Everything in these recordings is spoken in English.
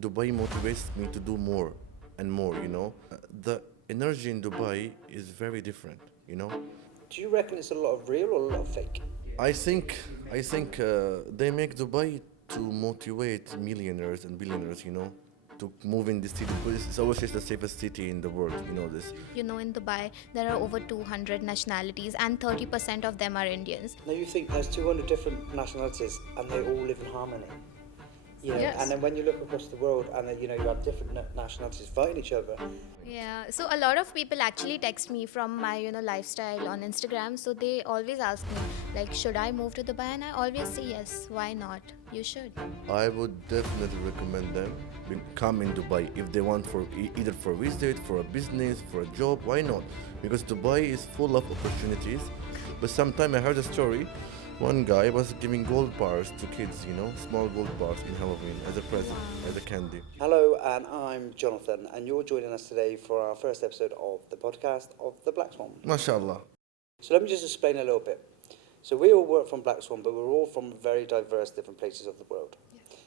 Dubai motivates me to do more and more, you know. The energy in Dubai is very different, you know. Do you reckon it's a lot of real or a lot of fake? I think they make Dubai to motivate millionaires and billionaires, you know, to move in this city because it's always the safest city in the world, you know this. You know, in Dubai, there are over 200 nationalities and 30% of them are Indians. Now you think there's 200 different nationalities and they all live in harmony. You know, Yes. and then when you look across the world and then, you know, you have different nationalities fighting each other. Yeah, so a lot of people actually text me from my, lifestyle on Instagram. So they always ask me, like, should I move to Dubai? And I always say yes, why not? You should. I would definitely recommend them come in Dubai if they want for either for visit, for a business, for a job. Why not? Because Dubai is full of opportunities. But sometime I heard a story. One guy was giving gold bars to kids, you know, small gold bars in Halloween as a present, as a candy. Hello, and I'm Jonathan, and you're joining us today for our first episode of the podcast of the Black Swan. MashaAllah. So let me just explain a little bit. So we all work from Black Swan, but we're all from very diverse different places of the world.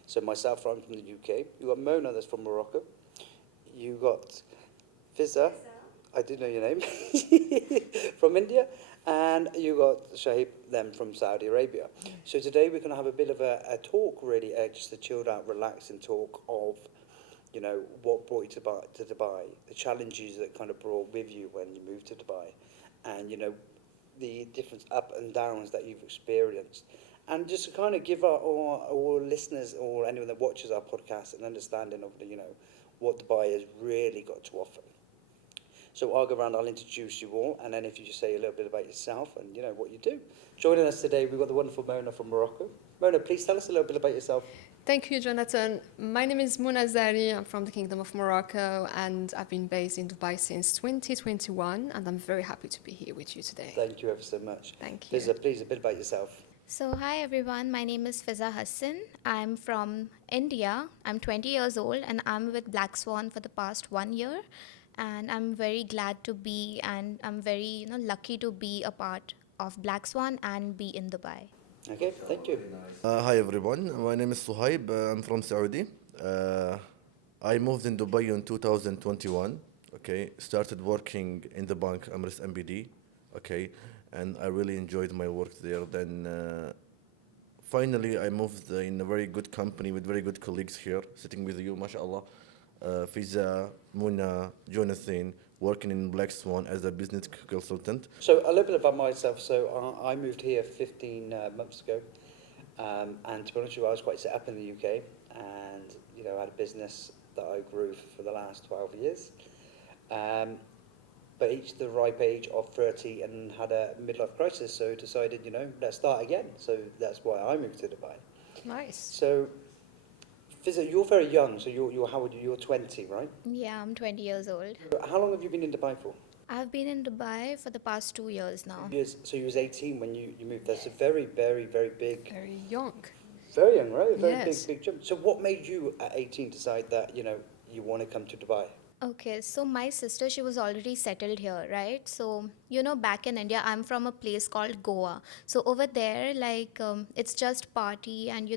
So myself, I'm from the UK. You got Mouna, that's from Morocco. You got Fiza, I did know your name, from India. And you got Sohaib, them from Saudi Arabia. So today we're going to have a bit of a talk, really, just a chilled out, relaxing talk of, you know, what brought you to Dubai, the challenges that kind of brought with you when you moved to Dubai, and, you know, the different up and downs that you've experienced. And just to kind of give our listeners or anyone that watches our podcast an understanding of, you know, what Dubai has really got to offer. So I'll go around, I'll introduce you all, and then if you just say a little bit about yourself and, you know, what you do. Joining us today, we've got the wonderful Mouna from Morocco. Mouna, please tell us a little bit about yourself. Thank you, Jonathan. My name is Mouna Zaari. I'm from the Kingdom of Morocco, and I've been based in Dubai since 2021, and I'm very happy to be here with you today. Thank you ever so much. Thank you. Fiza, please, a bit about yourself. So, hi everyone, my name is Fiza Hassan. I'm from India. I'm 20 years old and I'm with Black Swan for the past 1 year. And I'm very glad to be, and I'm very, lucky to be a part of Black Swan and be in Dubai. Okay, thank you. Hi everyone, my name is Sohaib. I'm from Saudi. I moved in Dubai in 2021. Okay, started working in the bank, Amris MBD. Okay, and I really enjoyed my work there. Then finally, I moved in a very good company with very good colleagues here, sitting with you, mashallah. Fiza, Mouna, Jonathan, working in Black Swan as a business consultant. So a little bit about myself. So I moved here 15 months ago. And to be honest with you, I was quite set up in the UK and, you know, I had a business that I grew for the last 12 years. But reached the ripe age of 30 and had a midlife crisis, so decided, you know, let's start again. So that's why I moved to Dubai. Nice. So, Fiza, you're very young, so you're how old are you? You're 20, right? Yeah, I'm 20 years old. How long have you been in Dubai for? I've been in Dubai for the past 2 years now. Years. So you was 18 when you moved there. So very, very, very big. Very young. Very young, right? A very Yes. big jump. So what made you at 18 decide that, you know, you want to come to Dubai? Okay, so my sister, she was already settled here, right? So, back in India, I'm from a place called Goa. So over there, like, it's just party and,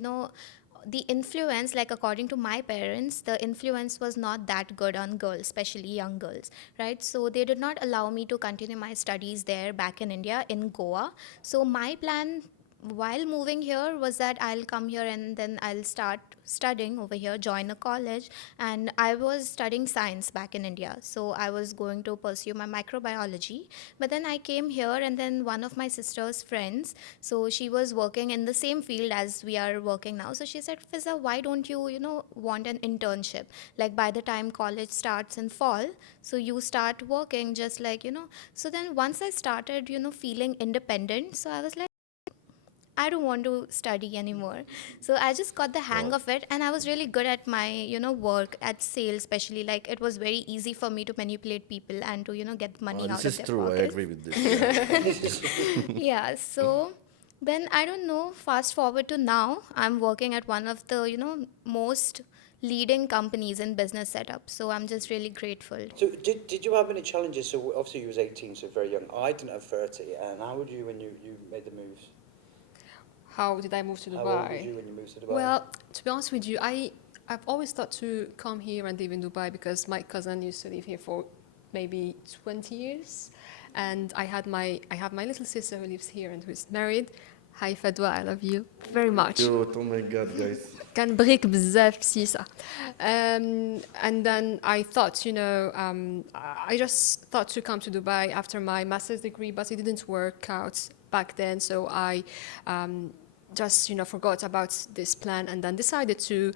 the influence, like according to my parents, the influence was not that good on girls, especially young girls, right? So they did not allow me to continue my studies there back in India, in Goa. So my plan while moving here was that I'll come here and then I'll start studying over here, join a college. And I was studying science back in India. So I was going to pursue my microbiology. But then I came here and then one of my sister's friends, so she was working in the same field as we are working now. So she said, Fiza, why don't you, want an internship? Like by the time college starts in fall, so you start working just like, So then once I started, feeling independent, so I was like, I don't want to study anymore. So I just got the hang of it and I was really good at my, work at sales, especially like it was very easy for me to manipulate people and to, get money out This of is their true, I pockets. agree with this. Yeah. Yeah, so then I don't know, fast forward to now, I'm working at one of the, most leading companies in business setup. So I'm just really grateful. So did you have any challenges? So obviously you was 18, so very young. I didn't have 30. And how old were you when you made the moves? How did I move to How old were Dubai? you when you moved to Dubai? Well, to be honest with you, I I've always thought to come here and live in Dubai because my cousin used to live here for maybe 20 years. And I have my little sister who lives here and who is married. Hi Fadwa, I love you very much. Cute, oh my god, guys. كنبغيك بزاف سيسا. And then I thought, I just thought to come to Dubai after my master's degree, but it didn't work out back then. So I just, forgot about this plan and then decided to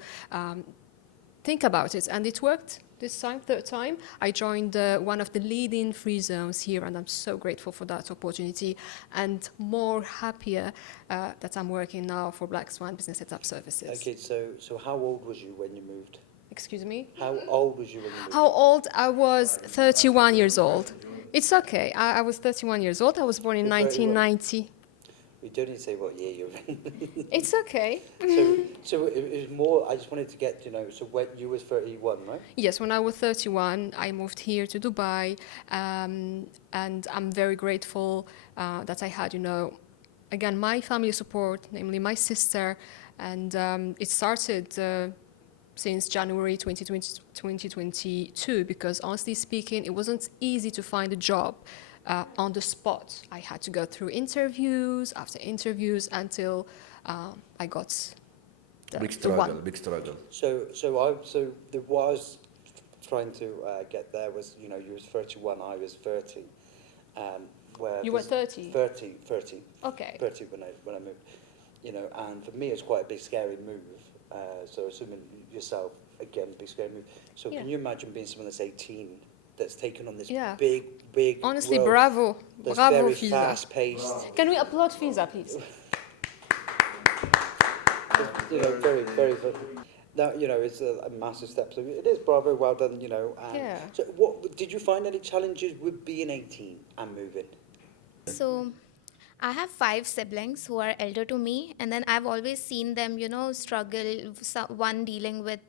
think about it. And it worked this time, third time. I joined one of the leading free zones here, and I'm so grateful for that opportunity and more happier that I'm working now for Black Swan Business Setup Services. Okay, so how old was you when you moved? Excuse me? How old was you when you moved? How old? I was 31 years old. It's okay. I was 31 years old. I was born in You're 31. 1990. We don't need to say what year you're in. It's okay. So it was more, I just wanted to get, so when you was 31, right? Yes, when I was 31, I moved here to Dubai, and I'm very grateful that I had, again, my family support, namely my sister, and it started since January 2022, because honestly speaking, it wasn't easy to find a job on the spot. I had to go through interviews after interviews until I got Big the one. struggle, big struggle. So what I was trying to get there was, you was 31, I was 30. Where You were there's 30? 30. Okay. 30 when I moved. And for me it's quite a big scary move. So assuming yourself, again, big scary move. So Yeah. can you imagine being someone that's 18 that's taken on this Yeah. big Honestly, world bravo. that's Bravo, very Fiza. fast-paced. Can we applaud Fiza, please? Very, very, very. That it's a massive step. So it is bravo, well done. And Yeah. So, what did you find any challenges with being 18 and moving? So I have 5 siblings who are elder to me, and then I've always seen them, struggle, one dealing with,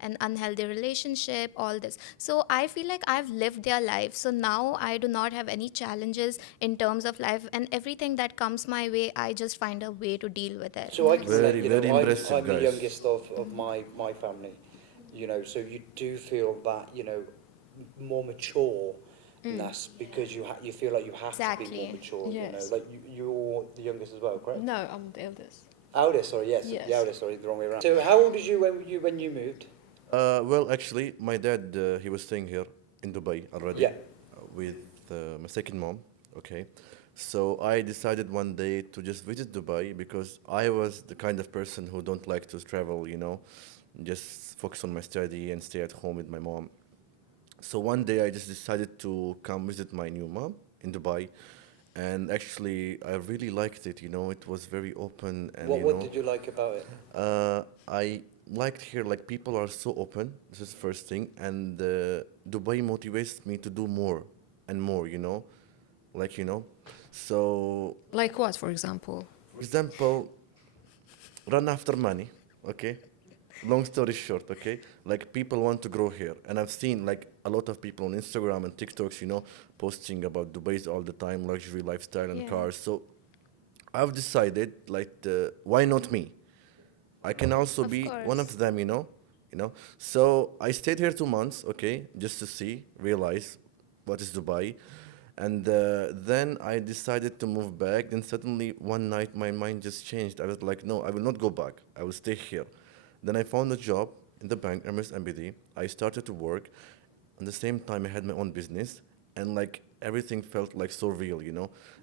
an unhealthy relationship, all this. So I feel like I've lived their life. So now I do not have any challenges in terms of life, and everything that comes my way, I just find a way to deal with it. So I can Very, relate, very impressive, I'm the guys. youngest of my family, so you do feel that, more mature. And that's because you feel like you have to be Exactly. more mature, Yes. like you're the youngest as well, correct? No, I'm the eldest. Eldest, sorry, yes. Yes. The eldest, sorry, the wrong way around. So how old was you when you moved? Well, actually, my dad, he was staying here in Dubai already Yeah. with my second mom, okay? So I decided one day to just visit Dubai because I was the kind of person who don't like to travel, just focus on my study and stay at home with my mom. So one day I just decided to come visit my new mom in Dubai, and actually I really liked it. It was very open, and What did you like about it? I liked here like people are so open. This is the first thing, and Dubai motivates me to do more and more. So Like what, for example? for example, run after money. Okay, long story short, okay, like people want to grow here, and I've seen like a lot of people on Instagram and TikToks, posting about Dubai's all the time, luxury lifestyle and Yeah. cars. So I've decided like why not me? I can also Of be course. one of them, So I stayed here 2 months, okay, just to see, realize what is Dubai. And then I decided to move back. Then suddenly one night my mind just changed. I was like, no, I will not go back. I will stay here. Then I found a job in the bank, Emirates MBD. I started to work. At the same time, I had my own business. And like everything felt like so real,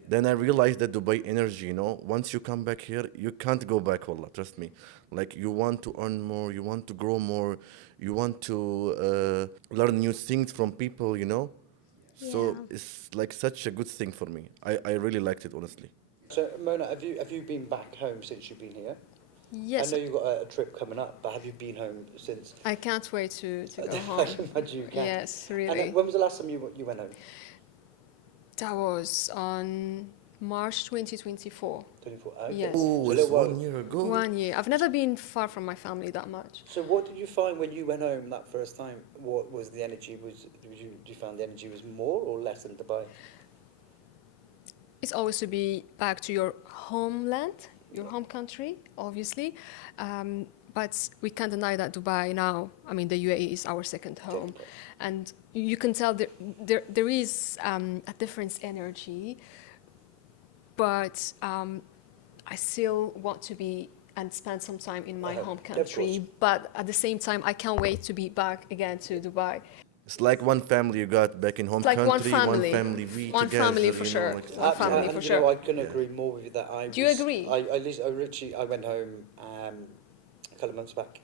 Then I realized that Dubai energy, once you come back here, you can't go back, wallah, trust me. Like you want to earn more, you want to grow more, you want to learn new things from people, So Yeah. it's like such a good thing for me. I really liked it, honestly. So Mona, have you been back home since you've been here? Yes, I know you've got a trip coming up, but have you been home since? I can't wait to go I home. can imagine you can. Yes, And really. when was the last time you went home? That was on March 2024. 24. Okay. Yes. Oh, So a it's little while- 1 year ago. 1 year. I've never been far from my family that much. So what did you find when you went home that first time? What was the energy? Did you find the energy was more or less in Dubai? It's always to be back to your homeland, your home country, obviously. but we can't deny that Dubai now, I mean, the UAE is our second home. And you can tell there is a different energy, but I still want to be and spend some time in my home country. But at the same time, I can't wait to be back again to Dubai. It's like one family you got back in home It's like country, one family. One Family for sure. Like One family and for you sure. know, I couldn't agree more with you that. Do you agree? I went home a couple of months back,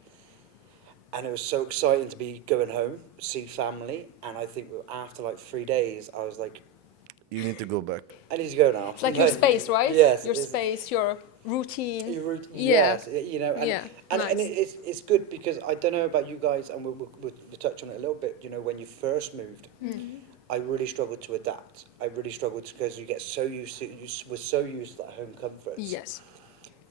and it was so exciting to be going home, see family, and I think after like 3 days, I was like, you need to go back. I need to go now. It's like your space, right? Yes. Your space, your routine. Your routine, Yeah. yes, you know, and, Yeah, and nice. it's good because I don't know about you guys, and we'll touch on it a little bit. You know, when you first moved, I really struggled to adapt. I really struggled because you get so used to, was so used to that home comforts. Yes.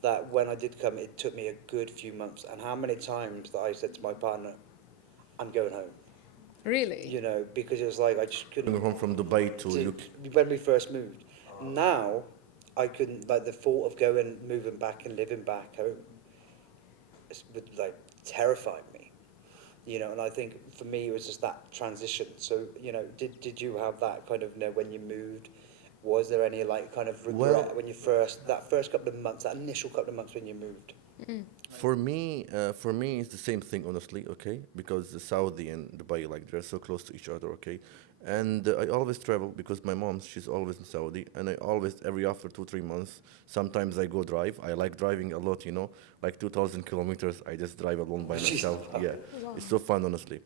That when I did come, it took me a good few months. And how many times that I said to my partner, I'm going home. Really? You know, because it was like I just couldn't. Going home from Dubai to UK. When we first moved. Now, I couldn't, like the thought of moving back and living back home, would like terrify me. You know, and I think for me it was just that transition. So, you know, did you have that kind of, you know, when you moved, was there any like kind of regret Well, when you that first couple of months, that initial couple of months when you moved? For me, it's the same thing, honestly. Okay, because the Saudi and Dubai, like they're so close to each other. Okay, and I always travel because my mom, she's always in Saudi, and I always after 2-3 months. Sometimes I go drive. I like driving a lot. You know, like 2,000 kilometers. I just drive alone by myself. Yeah, it's so fun, honestly.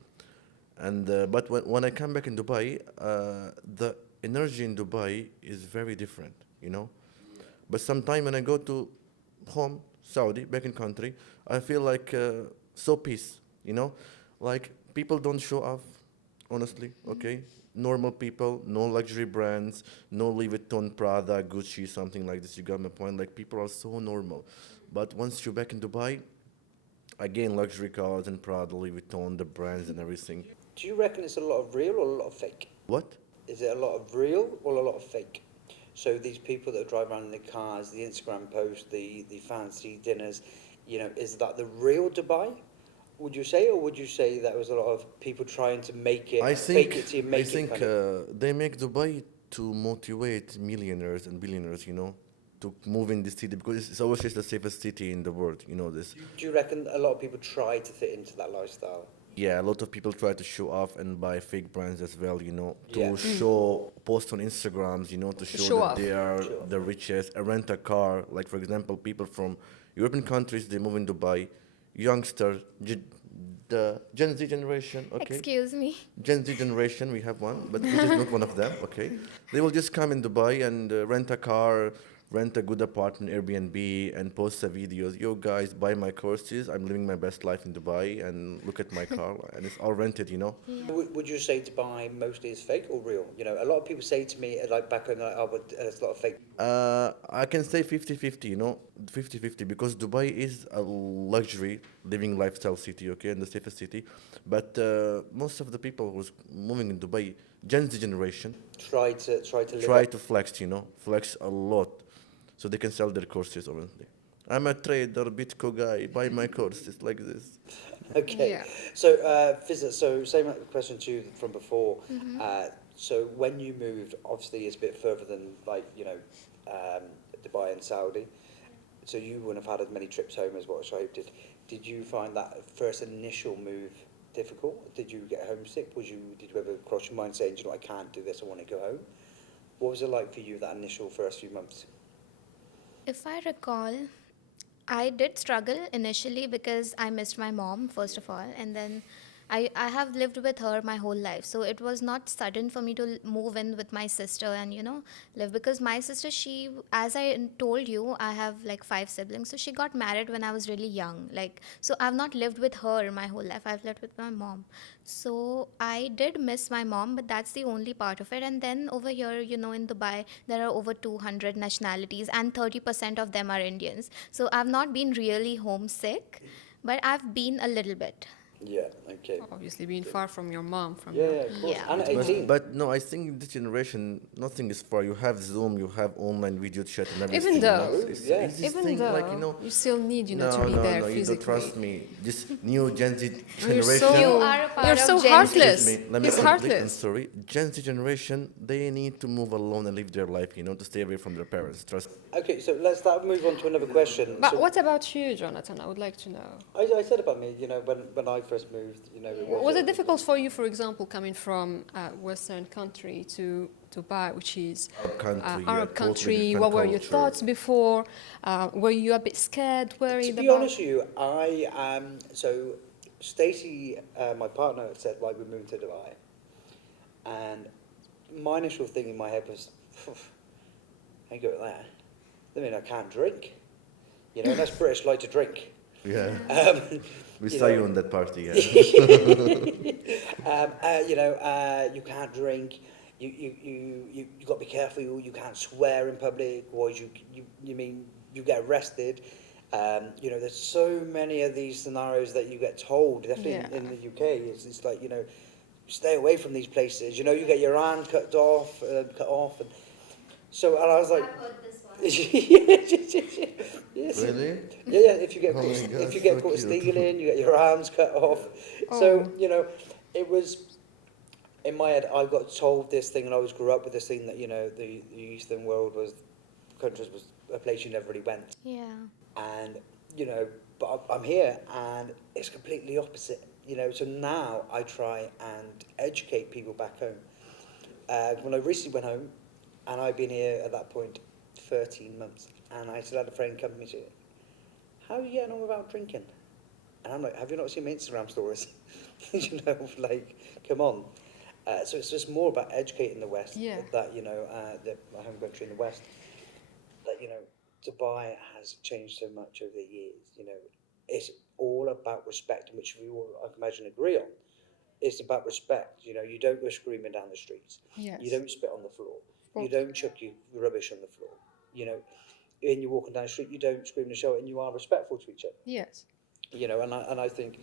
And but when I come back in Dubai, the energy in Dubai is very different. You know, but sometime when I go to home, Saudi, back in country, I feel like so peace, you know? Like people don't show off, honestly, okay? Normal people, no luxury brands, no Louis Vuitton, Prada, Gucci, something like this. You got my point? Like people are so normal. But once you're back in Dubai, again, luxury cars and Prada, Louis Vuitton, the brands and everything. Do you reckon it's a lot of real or a lot of fake? What? Is it a lot of real or a lot of fake? So these people that drive around in the cars, the Instagram posts, the fancy dinners, you know, is that the real Dubai? Would you say, or would you say that was a lot of people trying to make it, fake it to make it? They make Dubai to motivate millionaires and billionaires, you know, to move in this city because it's always just the safest city in the world. You know this. Do you reckon a lot of people try to fit into that lifestyle? Yeah, a lot of people try to show off and buy fake brands as well, you know, to Yeah. show, post on Instagrams, you know, to show show that off. they are Sure. the richest. Rent a car, like for example, people from European countries, they move in Dubai, youngsters, the Gen Z generation, okay? Excuse me. Gen Z generation, we have one, but this is not one of them, okay? They will just come in Dubai and rent a car, rent a good apartment, Airbnb, and post the videos. Yo, guys, buy my courses. I'm living my best life in Dubai, and look at my car, and it's all rented, you know? Would you say Dubai mostly is fake or real? You know, a lot of people say to me, like back home, like, oh, but there's a lot of fake. I can say 50-50, you know, 50-50, because Dubai is a luxury living lifestyle city, okay, and the safest city. But most of the people who's moving in Dubai, Gen Z generation, Try to live try up. to flex, you know, flex a lot, so they can sell their courses, obviously. I'm a trader, Bitco guy, buy my courses like this. Okay. Yeah. So, Fiza, so same question to you from before. So when you moved, obviously it's a bit further than like, you know, Dubai and Saudi. So you wouldn't have had as many trips home as what Sohaib did. Did you find that first initial move difficult? Did you get homesick? Did you ever cross your mind saying, "Do you know, I can't do this, I want to go home"? What was it like for you that initial first few months? If I recall, I did struggle initially because I missed my mom, first of all, and then I have lived with her my whole life. So it was not sudden for me to move in with my sister and, live. Because my sister, she, as I told you, I have like 5 siblings. So she got married when I was really young. So I've not lived with her my whole life. I've lived with my mom. So I did miss my mom, but that's the only part of it. And then over here, in Dubai, there are over 200 nationalities and 30% of them are Indians. So I've not been really homesick, but I've been a little bit. Yeah, okay. Obviously, being far from your mom, from Yeah, your... yeah, of course. Yeah. And at But, 18. but no, I think this generation, nothing is far. You have Zoom, you have online video chat and everything. Even you though, know, it's yeah. the easiest even thing, though like, you know. you still need, to No, be no, there no, you don't physically. trust me. This new Gen Z You're generation. so, You are a part you're of so Gen Z. heartless. Excuse me, let me It's complete. I'm heartless. sorry. Gen Z generation, they need to move alone and live their life, to stay away from their parents. Trust. Okay, so let's move on to another question. But So what about you, Jonathan? I would like to know. I said about me, when I first moved, Was it difficult for you, for example, coming from a Western country to Dubai, which is Arab country, Arab totally country? different What were your culture. thoughts before? Were you a bit scared, worried To be about? honest with you, so Stacey, my partner, said, right, we're moving to Dubai. And my initial thing in my head was, I go there. I mean, I can't drink. And that's British like to drink. Yeah. We you saw know. you in that party, yeah. You can't drink. You got to be careful. You can't swear in public, or you get arrested. There's so many of these scenarios that you get told. Definitely in the UK, it's like stay away from these places. You get your hand cut off, and so and I was like. I've heard this one. Yes. Really? Yeah. If you get Oh caught, my God, if you get so caught cute. stealing, you get your arms cut off. Oh. So it was in my head. I got told this thing, and I was grew up with this thing that the Eastern world countries was a place you never really went. Yeah. And but I'm here, and it's completely opposite. So now I try and educate people back home. When I recently went home, and I've been here at that point 13 months, and I still had a friend come to me and say, how are you getting on without drinking? And I'm like, have you not seen my Instagram stories? Come on. So it's just more about educating the West, that, my home country in the West, that, Dubai has changed so much over the years. It's all about respect, which we all, I imagine, agree on. It's about respect. You don't go screaming down the streets. Yes. You don't spit on the floor. You don't chuck your rubbish on the floor. When you're walking down the street, you don't scream and shout, and you are respectful to each other. Yes. And I think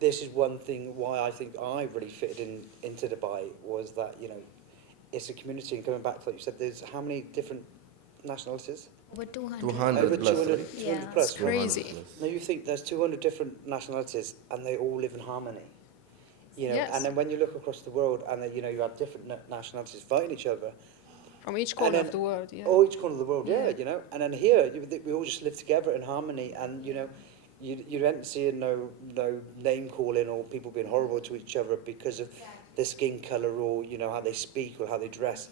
this is one thing why I think I really fitted into Dubai was that it's a community, and coming back to what you said, there's how many different nationalities? Over 200. 200 Over plus, 200, right? 200 Yeah. plus. It's crazy. 200 plus. Now you think there's 200 different nationalities, and they all live in harmony. Yes. And then when you look across the world, and then, you have different nationalities fighting each other. From each corner of the world, yeah. Oh, each corner of the world, yeah. And then here, we all just live together in harmony, and you don't see no name calling or people being horrible to each other because of their skin colour or how they speak or how they dress.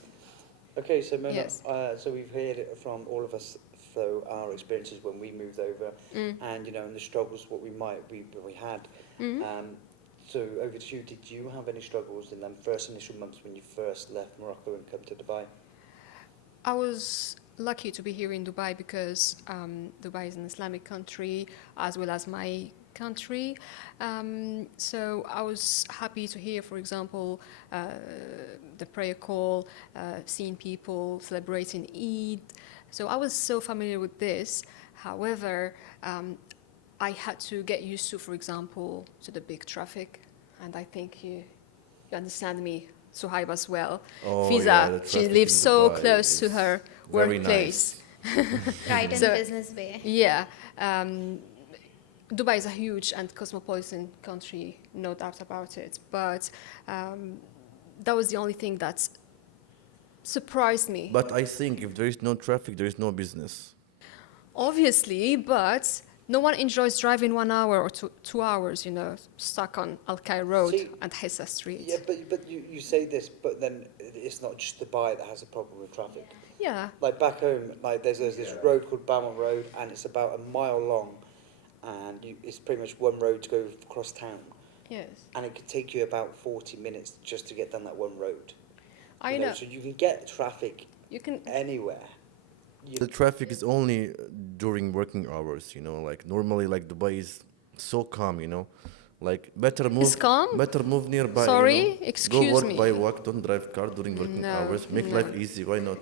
Okay, so Mouna, Yes. so we've heard it from all of us through our experiences when we moved over, and and the struggles what we had. So over to you. Did you have any struggles in them first initial months when you first left Morocco and come to Dubai? I was lucky to be here in Dubai because Dubai is an Islamic country as well as my country. So I was happy to hear, for example, the prayer call, seeing people celebrating Eid. So I was so familiar with this. However, I had to get used to, for example, to the big traffic. And I think you understand me, Sohaib, as well. Oh, Fiza, yeah, the she traffic lives in so Dubai close to is her very workplace. Right in So- Business Bay. Yeah. Dubai is a huge and cosmopolitan country, no doubt about it. But that was the only thing that surprised me. But I think if there is no traffic, there is no business. Obviously, but no one enjoys driving 1 hour or 2 hours, stuck on Al Khair Road See, and Hissa Street. Yeah, but you say this, but then it's not just Dubai that has a problem with traffic. Yeah. Like back home, like there's this road called Beaumont Road, and it's about a mile long, and it's pretty much one road to go across town, Yes. and it could take you about 40 minutes just to get down that one road. I know. So you can get traffic You can. anywhere. The traffic is only during working hours, like normally like Dubai is so calm, like better move calm? better move nearby. Sorry? Go Excuse work me. by walk, don't drive car during working No, hours. Make no. life easy, why not?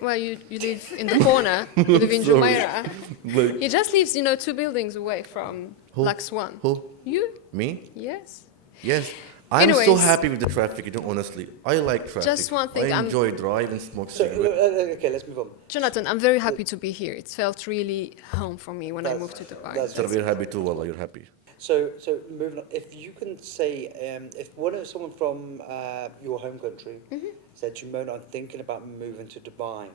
Well, you live in the corner. You live in Sorry. Jumeirah. Like, He just lives, 2 buildings away from Who? Black Swan. who? You? Me? Yes. Yes. I'm so Anyways. happy with the traffic, honestly. I like traffic. Just one thing, I I'm- enjoy drive and smoke So, cigarette. okay, let's move on. Jonathan, I'm very happy to be here. It felt really home for me when I That's- moved to Dubai. that's- So we're happy too, Wallah, you're happy. So moving on, if you can say, if someone from your home country said to Mona, I'm thinking about moving to Dubai,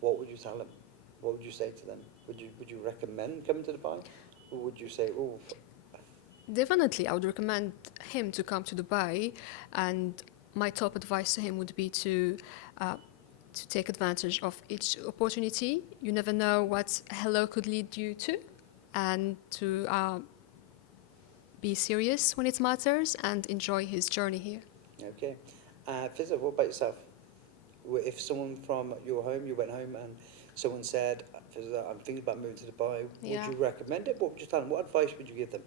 what would you tell them? What would you say to them? Would you recommend coming to Dubai? Or would you say, oh, Definitely, I would recommend him to come to Dubai, and my top advice to him would be to take advantage of each opportunity. You never know what hello could lead you to, and to be serious when it matters and enjoy his journey here. okay. Fiza, what about yourself? If someone from your home, you went home and someone said, Fiza, I'm thinking about moving to Dubai, Yeah. would you recommend it? What would you tell them? What advice would you give them?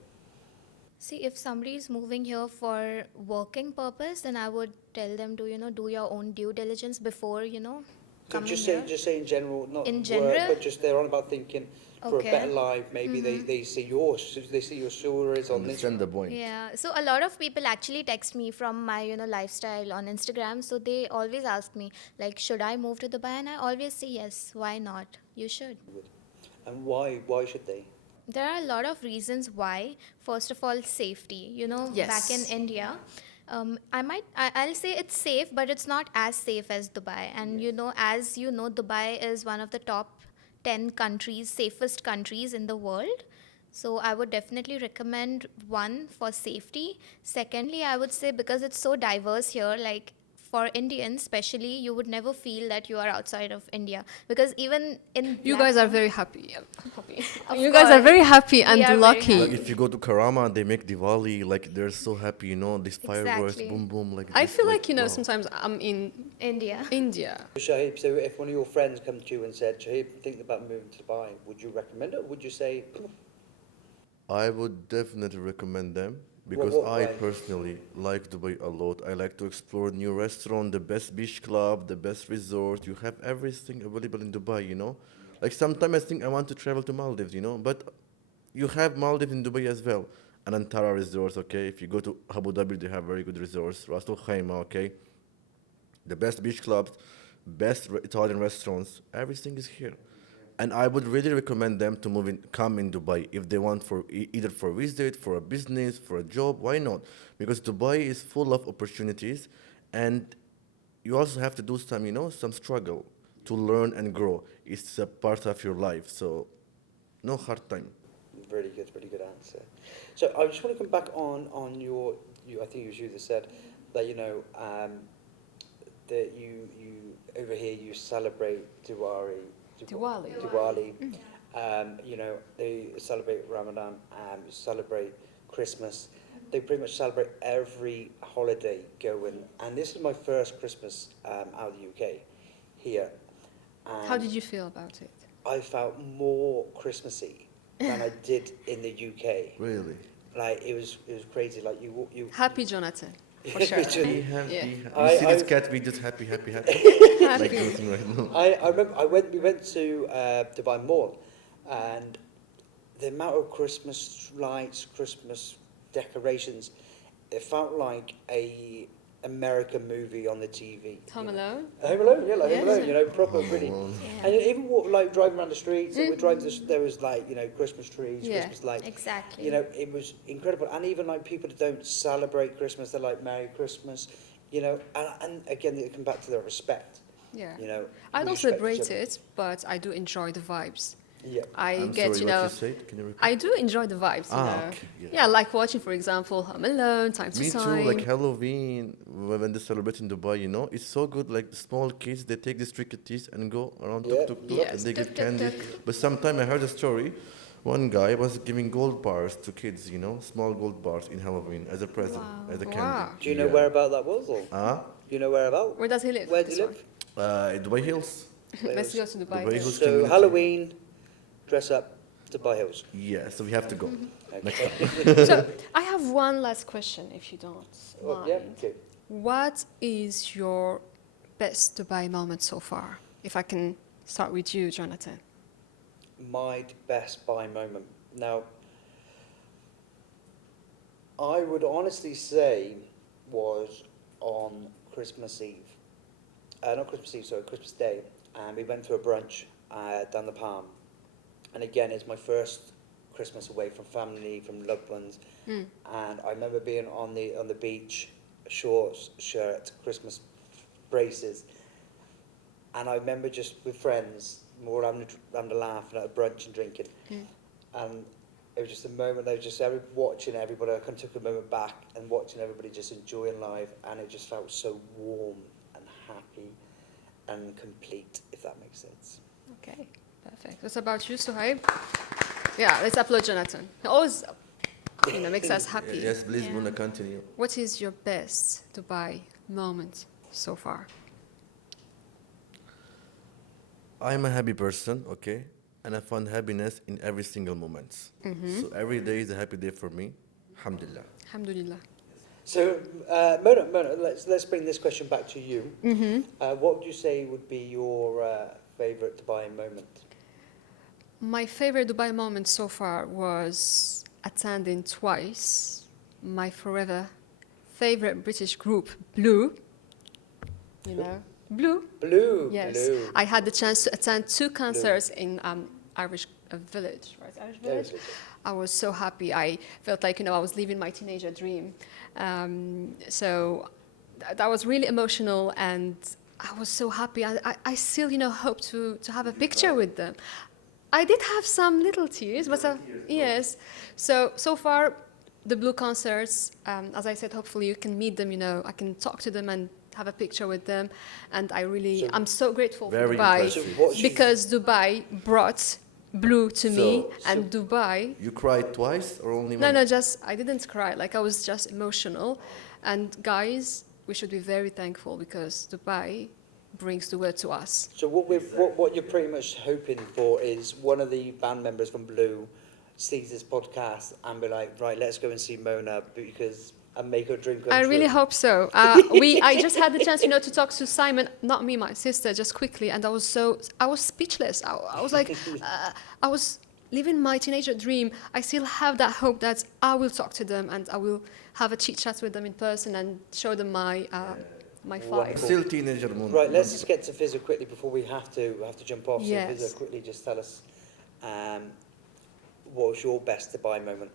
See, if somebody is moving here for working purpose, then I would tell them to, do your own due diligence before, So coming just here. say in general, not In work, general? but just they're on about thinking for Okay. a better life. Maybe they see your stories on Understand Instagram. the point. Yeah, so a lot of people actually text me from my, lifestyle on Instagram. So they always ask me, like, should I move to Dubai? And I always say yes. Why not? You should. And why? Why should they? There are a lot of reasons why. First of all, safety. Back in Yes. India, I'll say it's safe, but it's not as safe as Dubai. And as you know, Dubai is one of the top 10 countries, safest countries in the world. So I would definitely recommend one for safety. Secondly, I would say because it's so diverse here, like for Indians especially, you would never feel that you are outside of India because even in You Black guys are Hole- very happy. Of You guys are course. very happy and We are very lucky. Like if you go to Karama, they make Diwali, like they're so happy, these fireworks, Exactly. boom boom, like I this, feel like, wow. sometimes I'm in India. India. Shahib, so if one of your friends come to you and said, Shahib, thinking about moving to Dubai, would you recommend it? Or would you say, I would definitely recommend them because what I way? personally like Dubai a lot. I like to explore new restaurant, the best beach club, the best resort. You have everything available in Dubai. Like sometimes I think I want to travel to Maldives, but you have Maldives in Dubai as well. And Antara resorts, okay? If you go to Abu Dhabi, they have very good resorts. Ras Al Khaimah, okay? The best beach clubs, best Italian restaurants, everything is here. And I would really recommend them to come in Dubai if they want for either for visit, for a business, for a job. Why not? Because Dubai is full of opportunities, and you also have to do some struggle to learn and grow. It's a part of your life, so no hard time. really good answer. So I just want to come back on your, I think it was you that said that, that you over here you celebrate Diwali. They celebrate Ramadan, celebrate Christmas. They pretty much celebrate every holiday going. And this is my first Christmas out of the UK here. And How did you feel about it? I felt more Christmassy than I did in the UK. Really? Like it was crazy. Like you Happy Jonathan, for sure. Be happy. Yeah. You I- see this I- cat? We just happy. Like Happy. nothing right now. I remember we went to Dubai Mall, and the amount of Christmas lights, Christmas decorations, it felt like a American movie on the TV. Home Alone? Home Alone, yeah, like Yes. Home Alone, proper, really. Alone. And even driving around the streets, and we driving there was like Christmas trees, Yeah. Christmas lights. Exactly. It was incredible. And even like people that don't celebrate Christmas, they're like Merry Christmas, and again they come back to their respect. Yeah. we I don't respect each celebrate other. it, but I do enjoy the vibes. Yeah. I I'm get, sorry, what you said? Can you repeat? I do enjoy the vibes, Okay, yeah. Yeah, like watching, for example, Home Alone, Time to Me Time. too, like Halloween, when they celebrate in Dubai, it's so good, like the small kids, they take these trick-or-treats and go around Yeah. tuk tuk Yes. and they give Tuk, tuk, candy. tuk. But sometime I heard a story, one guy was giving gold bars to kids, small gold bars in Halloween as a present, Wow. as a Wow. candy. Do you know where about that was? Or? Ah, Do you know where about? Where does he live? Where do This you one? live? Dubai Hills. Let's go to Dubai. Dubai then. Hills So community. Halloween, dress up, Dubai Hills. Yeah, so we have to go. Next Okay. time. So I have one last question, if you don't Well, mind. yeah, okay. What is your best Dubai moment so far? If I can start with you, Jonathan. My best buy moment. Now, I would honestly say was on Christmas Eve. Not Christmas Eve, sorry, Christmas Day. And we went to a brunch down the Palm. And again, it's my first Christmas away from family, from loved ones. And I remember being on the beach, shorts, shirt, Christmas braces. And I remember just with friends, more having a laugh and at a brunch and drinking. And it was just a moment, I was just watching everybody. I kind of took a moment back and watching everybody just enjoying life. And it just felt so warm and happy and complete, if that makes sense. Okay, perfect. What about you, Sohaib? Yeah, let's applaud Jonathan. He always, makes us happy. Yes, please, Yeah. Mouna, continue. What is your best Dubai moment so far? I'm a happy person, okay? And I find happiness in every single moment. So every day is a happy day for me. Alhamdulillah. Alhamdulillah. So, Mona, let's bring this question back to you. What would you say would be your favourite Dubai moment? My favorite Dubai moment so far was attending twice my forever favorite British group, Blue. Blue. Blue. Yes, Blue. I had the chance to attend 2 concerts in Irish village, right? Irish village. Yes. I was so happy. I felt like I was living my teenager dream. So that was really emotional, and I was so happy. I still hope to have a picture with them. I did have some little tears, but yes. So far, the Blue concerts. As I said, hopefully you can meet them. I can talk to them and have a picture with them, and I'm so grateful for Very Dubai impressive. because Dubai brought Blue to me, and Dubai. You cried twice or only No, once? I didn't cry. I was just emotional, and guys, we should be very thankful because Dubai brings the word to us. So what you're pretty much hoping for is one of the band members from Blue sees this podcast and be like, right, let's go and see Mona and make her dream come I true. really hope so. I just had the chance, to talk to Simon, not me, my sister, just quickly, and I was speechless. I was like, I was living my teenager dream. I still have that hope that I will talk to them and I will have a chit chat with them in person and show them my file. Still teenager, Mouna. Right, let's just get to Fiza quickly before we have to jump off. Yes. So Fiza, quickly just tell us, what was your best Dubai moment?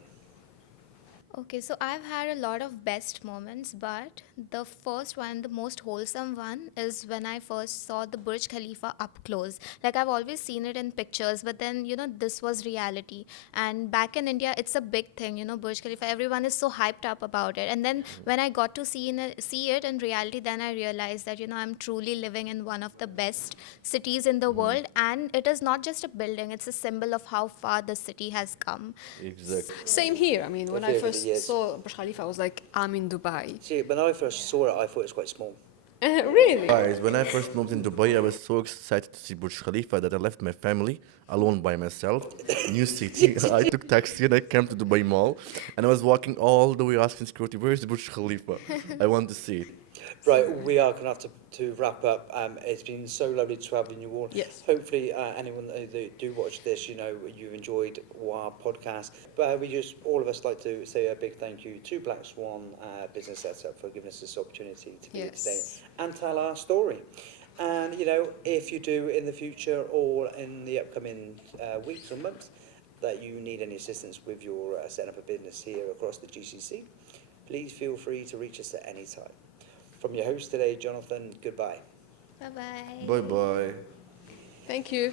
Okay, so I've had a lot of best moments, but the first one, the most wholesome one, is when I first saw the Burj Khalifa up close. Like, I've always seen it in pictures, but then, this was reality. And back in India, it's a big thing, Burj Khalifa. Everyone is so hyped up about it. And then when I got to see it in reality, then I realized that, I'm truly living in one of the best cities in the world. And it is not just a building, it's a symbol of how far the city has come. Exactly. Same here. I mean, when I Over the first years. saw Burj Khalifa, I was like, I'm in Dubai. See, when I first saw it, I thought it was quite small. Really? Guys, when I first moved in Dubai, I was so excited to see Burj Khalifa that I left my family alone by myself. New city. I took taxi and I came to Dubai Mall, and I was walking all the way asking security, "Where's the Burj Khalifa? I want to see it." Right, we are going to have to wrap up. It's been so lovely to have you all. Yes. Hopefully, anyone that do watch this, you've enjoyed our podcast. But we all of us like to say a big thank you to Black Swan Business Setup for giving us this opportunity to be here today Yes. and tell our story. And, if you do in the future or in the upcoming weeks or months that you need any assistance with your setting up a business here across the GCC, please feel free to reach us at any time. From your host today, Jonathan, goodbye. Bye-bye. Bye bye. Thank you.